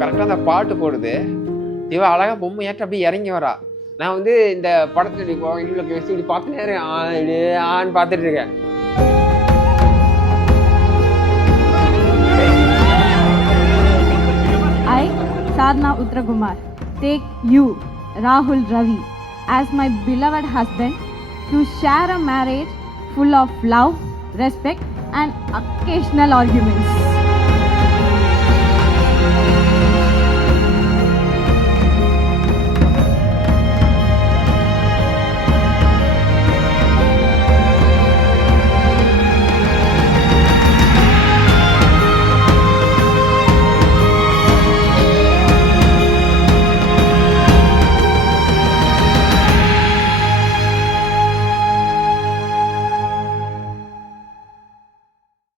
கரெக்டாக அந்த பாட்டு போடுது, இவ அழகா பொம்மை ஏற்ற அப்படியே இறங்கி வரா. நான் வந்து இந்த படத்துல இவ்வளோ வச்சு இப்படி பார்த்துட்டே இருக்கேன், இப்படி ஆன்னு பார்த்துட்டு இருக்கேன். I, Sadhna Uttakumar, take you, Rahul Ravi, as my beloved husband to share a marriage full of love, respect and occasional arguments.